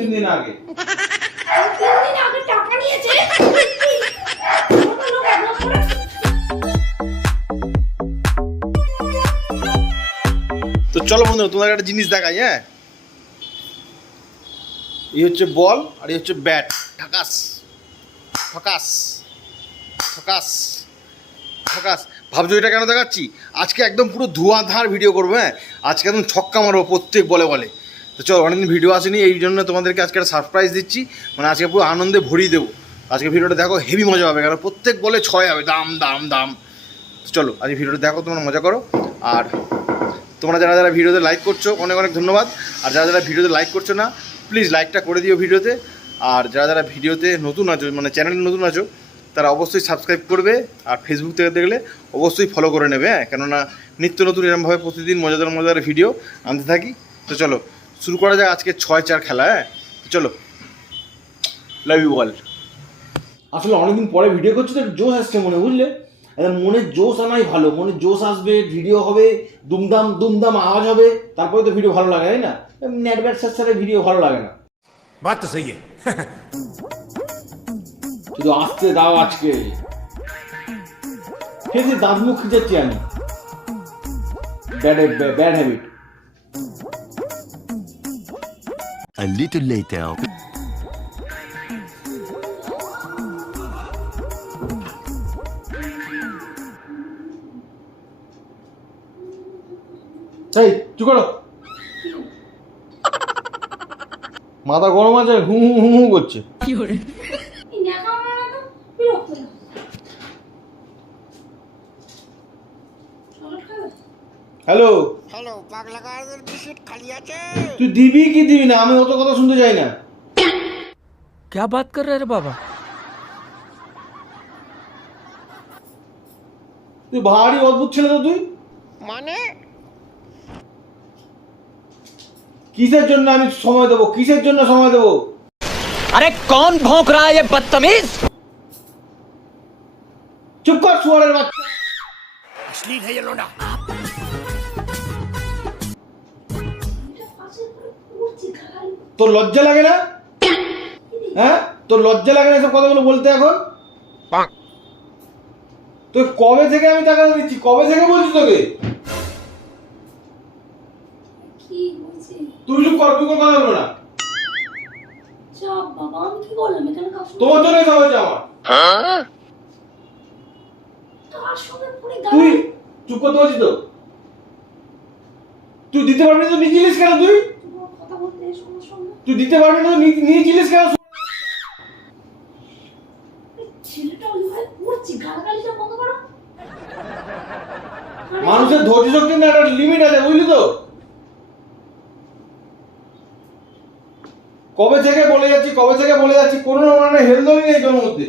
তিন দিন আগে। তিন দিন টাকা নিয়েছে? তো চলো বন্ধু তোমাদের একটা জিনিস দেখাই হ্যাঁ? এই হচ্ছে বল আর এই হচ্ছে ব্যাট। ঠাকাস। ঠাকাস। ঠাকাস। ঠাকাস। ভাবছ এটা কেন দেখাচ্ছি? আজকে একদম পুরো ধোঁয়াধার ভিডিও করব হ্যাঁ? আজকে একদম ছক্কা মারবো প্রত্যেক বলে বলে। তো চলো, অনেকদিন ভিডিও আসেনি, এই জন্য তোমাদেরকে আজকে একটা সারপ্রাইজ দিচ্ছি। মানে আজকে পুরো আনন্দে ভরিয়ে দেবো। আজকে ভিডিওটা দেখো হেভি মজা হবে, কারণ প্রত্যেক বলে ছয় হবে, দাম দাম দাম। চলো, আজকে ভিডিওটা দেখো, তোমরা মজা করো। আর তোমরা যারা যারা ভিডিওতে লাইক করছ, অনেক অনেক ধন্যবাদ। আর যারা যারা ভিডিওতে লাইক করছ না প্লিজ লাইকটা করে দিও ভিডিওতে আর যারা যারা ভিডিওতে নতুন আছো মানে চ্যানেলে নতুন আছো, তারা অবশ্যই সাবস্ক্রাইব করবে। আর ফেসবুক থেকে দেখলে অবশ্যই ফলো করে নেবে হ্যাঁ? কেননা নিত্য নতুন এরমভাবে প্রতিদিন মজাদার মজাদার ভিডিও আনতে থাকি। তো চলো শুরু করা যাক আজকে ছয় চার খেলা হ্যাঁ? চলো। লাভ ইউ অল আসলে অনেকদিন পরে ভিডিও করছ তো জোশ আসছে মনে বুঝলে? মনে জোশ আনাই ভালো মনে জোশ আসবে ভিডিও হবে দুমদাম দুমদাম আওয়াজ হবে তারপরে তো ভিডিও ভালো লাগে তাই না? নেট ব্যবসার সাথে ভিডিও ভালো লাগে না। বাত তো সেই শুধু আসতে দাও আজকে। ফেসে দাঁত মুখ খিচাচ্ছি আমি। Bad bad habit A little later. এই চুপ করো। মাথা গরম আছে হু হু হু হু করছে। এই হ্যালো হ্যালো পাগলা গায়ের বিস্কুট খালি আছে তুই দিবি কি দিবি না আমি অত কথা শুনতে চাই না क्या बात कर रहे रे बाबा তুই ভারী অদ্ভুত ছেলে তো তুই মানে কিসের জন্য আমি সময় দেবো কিসের জন্য সময় দেবো अरे कौन भौंक रहा है ये बदतमीज চুপ কর শুয়ারের বাচ্চা अश्लील है ये लोना তোর লজ্জা লাগে না? হ্যাঁ? তোর লজ্জা লাগে না এসব কথাগুলো বলতে এখন? তুই কবে থেকে আমি টাকা দিচ্ছি? কবে থেকে বলছি তোকে? তুই চুপ কর তুই কোনো কথা বলব না। তোমার জন্য এসব হয়েছে আমার। তুই চুপ করতে বলছি তো? তুই দিতে পারবি না তো নিয়েছিলিস কেন তুই তোমার কথা বলতে সমস্যা হলো? তুই দিতে পারবি না নিয়েছিলিস কেন? মানুষের ধৈর্য শক্তি না একটা লিমিট আছে বুঝলি তো? কবে থেকে বলে যাচ্ছি কবে থেকে বলে যাচ্ছি কোনো মানে হেলদোলই নেই তোর মধ্যে।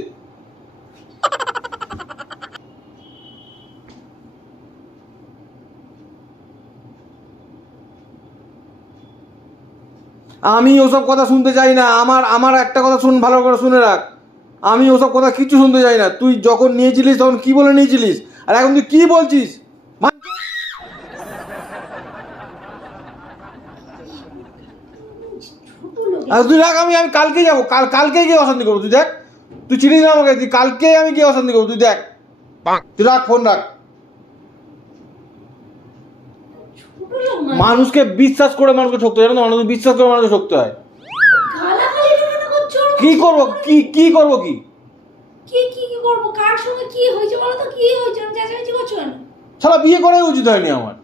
আমি ওসব কথা শুনতে চাই না। আমার আমার একটা কথা শুন ভালো করে শুনে রাখ। আমি ওসব কথা কিচ্ছু শুনতে চাই না। তুই যখন নিয়েছিলিস তখন কি বলে নিয়েছিলিস? আর এখন তুই কি বলছিস? আর তুই রাখ আমি আমি কালকেই যাব। কাল কালকেই গিয়ে অশান্তি করব। তুই দেখ। তুই চিনিস না আমাকে? তুই কালকেই আমি গিয়ে অশান্তি করব। তুই দেখ। তুই রাখ ফোন রাখ ছোট লোক মানে। মানুষকে বিশ্বাস করে মানুষকে ঠকতে হয় জানো তো? মানুষকে বিশ্বাস করে মানুষকে ঠকতে হয় গালাগালিটা কেন করছো? কি করবো কি কি করবো কি কি কি কি করবো কার সঙ্গে কি হয়েছে বলো তো কি হয়েছে আমি চেঁচামেচি করছো কেন সারা বিয়ে করাই উচিত হয়নি আমার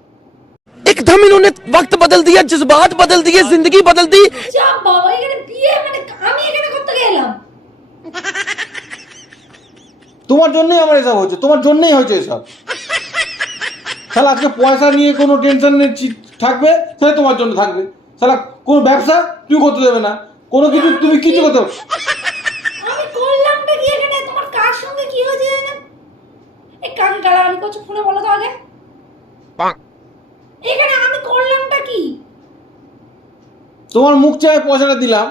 एकदम इन्होंने वक्त बदल दिया जज्बात बदल दिए जिंदगी बदल दी যা বাবা এখানে বিয়ে মানে আমি এখানে করতে গেলাম তোমার জন্যই আমার এসব হচ্ছে তোমার জন্যই হয়েছে এসব শালা আজকে পয়সা নিয়ে কোনো টেনশন নেই থাকবে সেটা তোমার জন্য থাকবে। শালা কোনো ব্যবসা তুমি করতে দেবে না। কোনো কিছু তুমি কিছু করতে তোমার ফোনে বলো তো আগে। এখানে আমি করলামটা কি? তোমার মুখ চায় পয়সাটা দিলাম।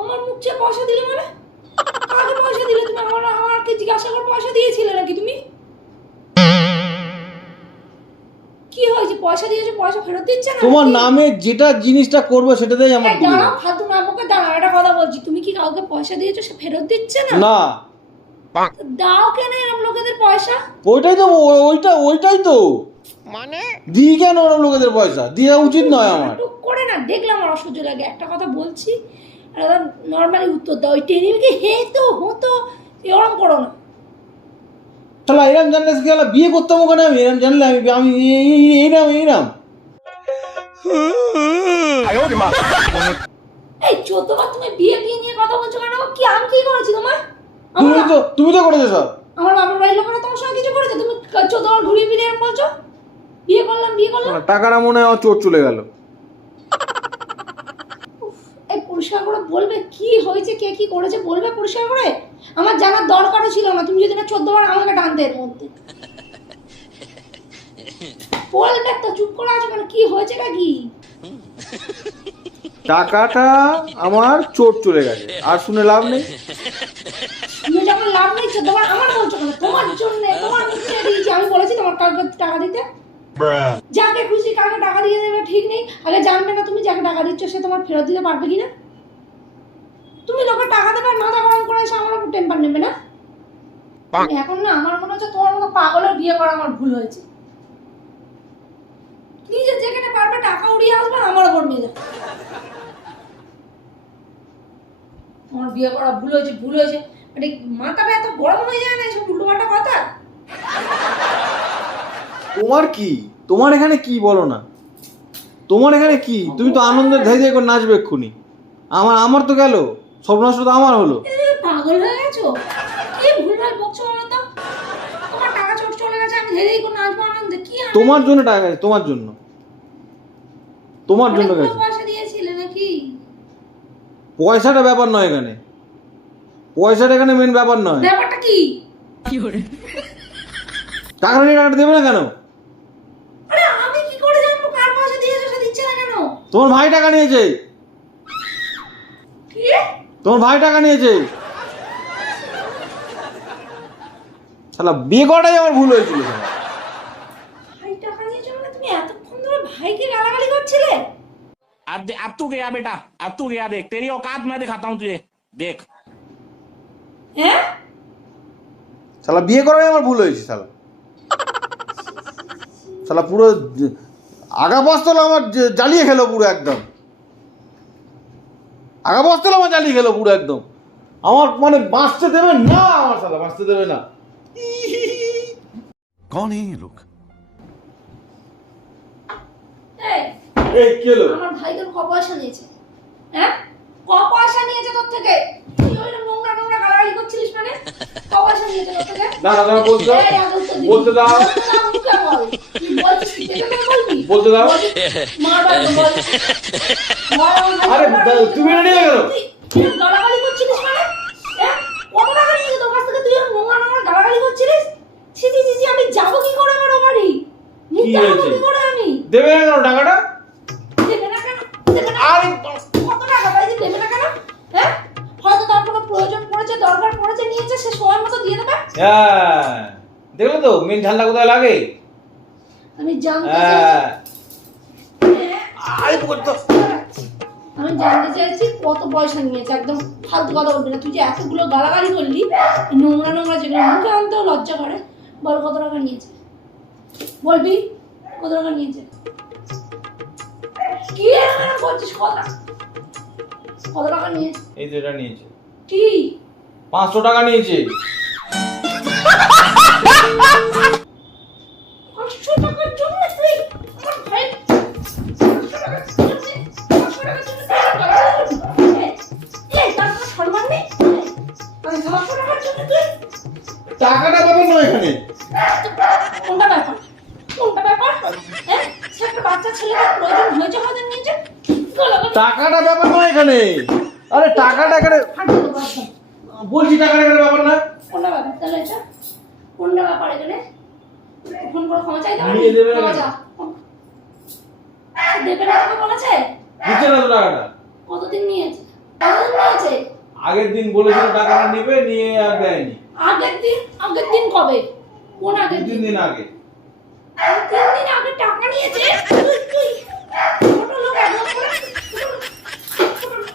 আমার মুখ চেয়ে পয়সা দিলে মানে? কাকে পয়সা দিলে তুমি? আমার আমাকে জিজ্ঞাসা করে পয়সা দিয়েছিলে নাকি তুমি? কি হয়েছে পয়সা দিয়েছ পয়সা ফেরত দিচ্ছে না তোমার নামে যেটা জিনিসটা করবে সেটাতেই আমার এই দাঁড়াও ফালতু নামকে দাঁড়াও একটা কথা বলছি। তুমি কি কাউকে পয়সা দিয়েছ সে ফেরত দিচ্ছে না? না। দাও কেন এরকম লোকেদের পয়সা? ওইটাই তো ও- ওইটা ওইটাই তো। মানে? দিই কেন ওরকম লোকেদের পয়সা? দেওয়া উচিত নয় আমার। টুক করে না দেখলাম আমার অসহ্য লাগে। একটা কথা বলছি নর্মালি উত্তর দাও। ওই টেনিমকে হে তো হতো এরকম করো না। শালা এরম জানলে কি শালা বিয়ে করতাম ওখানে আমি এরম জানলে আমি আমি এই- এই- এইরাম এইরাম এই চোদ্দবার তুমি বিয়ে বিয়ে নিয়ে কথা বলছো কেন? কি আমি কি করেছি তোমার? তুমি তো তুমি তো করেছ আমার বাবার বাড়ির লোকেরা তোমার সঙ্গে কিছু করেছে? তুমি ঘুরিয়ে এরকম বলছো? বিয়ে করলাম বিয়ে করলাম? টাকাটা মনে হয় আমার চোট চলে গেল। এই পরিষ্কার করে বলবে কি হয়েছে কে কি করেছে বলবে পরিষ্কার করে? আমার জানার দরকারও ছিল না। তুমি যদি না চোদ্দ বার আমাকে টানতে এর মধ্যে। বলবে তো চুপ করে আছো কেন? কি হয়েছে কি? টাকাটা আমার চোট চলে গেছে। আর শুনে লাভ নেই। তুমি যখন লাভ নেই চোদ্দ বার আমার বলছো কেন? তোমার জন্য তোমার মুখে দিয়েছি। আমি বলেছি তোমার কাউকে টাকা দিতে। যাকে খুশি কাকে টাকা দিয়ে দেবে ঠিক নেই। আগে জানবে না তুমি যাকে টাকা দিচ্ছ সে তোমার ফেরত দিতে পারবে কিনা? তুমি লোকের টাকা দেবে মাথা গরম করে আমার উপর নেবে না? এখন না আমার মনে হচ্ছে তোমার মতো পাগলের বিয়ে করা আমার ভুল হয়েছে। নিজে যেখানে পারবে টাকা উড়িয়ে আসবে আমার ওপর নিয়ে যাবে। আমার বিয়ে করা ভুল হয়েছে ভুল হয়েছে। মানে মাথাটা এত গরম হয়ে যায় না এসব উল্টোপাল্টা কথা। তোমার কি? তোমার এখানে কি বলো না? তোমার এখানে কি? তুমি তো আনন্দের ধাই ধাই করে নাচবে এক্ষুনি। আমার আমার তো গেল। সর্বনাশ তো আমার হলো। পাগল হয়ে গেছো? কি ভুলভাল বকছো বলো তো? তোমার টাকা চোট চলে গেছে আমি ধেরেই কোনো নাচবো আনন্দে কি তোমার জন্য টাকা গেছে তোমার জন্য। তোমার জন্য গেছে। পয়সা দিয়েছিলে নাকি? পয়সাটা ব্যাপার নয় এখানে। পয়সাটা এখানে মেন ব্যাপার নয়। ব্যাপারটা কি? টাকাটা নিয়ে টাকাটা দেবে না কেন? আরে আমি কি করে জানব কার পয়সা দিয়েছ সে দিচ্ছে না কেন? তোমার ভাই টাকা নিয়েছে। কি? তোমার ভাই টাকা নিয়েছে। শালা বিয়ে করাটাই আমার ভুল হয়েছিল শালা। ভাই টাকা নিয়েছো মানে তুমি এতক্ষণ ধরে ভাইকে গালাগালি করছিলে अब दे- अब तू गया बेटा अब तू गया देख तेरी औकात मैं दिखाता हूँ तुझे देख হ্যাঁ শালা বিয়ে করাই আমার ভুল হয়েছে শালা শালা পুরো জ- আগা বস্তল আমার জ- জ্বালিয়ে খেলো পুরো একদম আগা বস্তল আমার জ্বালিয়ে খেলো পুরো একদম আমার মানে বাঁচতে দেবে না আমার শালা বাঁচতে দেবে না कौन है ये लोग এই এই কি হলো আমার ভাই তোর ক পয়সা নিয়েছে হ্যাঁ ক পয়সা নিয়েছে তোর থেকে তুই ওই নোংরা নোংরা গালাগালি করছিলিস মানে ক পয়সা নিয়েছে তোর থেকে দাঁড়া দাঁড়া বলতো এই, আগে উত্তর দিবি। বলতে দাও বলতে দাও, মুখে বল। তুই বলছিস কি? দেখে দেখে বলবি? বলতে দাও মার বাবা, বল। বল, আমার ভাই আরে, তোমার দাও, বাড়িতে তুমি এটা নিয়ে গেলো? তুই- তুই গালাগালি করছিলিস মানে? হ্যাঁ? কত টাকা নিয়েছে তোর কাছ থেকে? তুই এরকম নোংরা নোংরা গালাগালি করছিলিস? ছি, ছি, ছি, আমি যাব কি করে আমার বাড়ি? কি দেখাবো কি করে আমি? দেবে না কেন টাকাটা? দেবে না কেন? দেবে না আরে কত টাকা? পাইছে দেবে না কেন? হ্যাঁ? হয়তো তার কোনো প্রয়োজন পড়েছে দরকার পড়েছে নিয়েছে সে সময় মতো দিয়ে দেবে। হ্যাঁ। দেখলে তো মেন ঝান্ডা কোথায় লাগে? আমি জানতে হ্যাঁ। চাইছি। আরে বলতো আমি জানতে চাইছি কত পয়সা নিয়েছে একদম ফালতু কথা বলবি না। তুই যে এতগুলো গালাগালি করলি নোংরা নোংরা যেগুলো মুখে আনতেও লজ্জা করে। বল কত টাকা নিয়েছে? বলবি? কত টাকা নিয়েছে? কি বলছিস? কত টাকা? কত টাকা নিয়েছে? এই যেটা নিয়েছে। কি? পাঁচশো টাকা নিয়েছে। পাঁচশো টাকার জন্য তুই আমার ভাই পাঁচশো জন্য পাঁচশো টাকার টাকাটা ব্যাপার না এখানে আরে টাকাটা এখানে বলছি টাকাটা এখানে ব্যাপার না। করে দেবে না দেবে বলেছে? নিয়েছে? আগের দিন বলেছিল টাকাটা নেবে নিয়ে আর দেয়নি। আগের দিন? আগের দিন কবে? কোন আগের দিন? দিন আগে। দিন আগে টাকা নিয়েছে?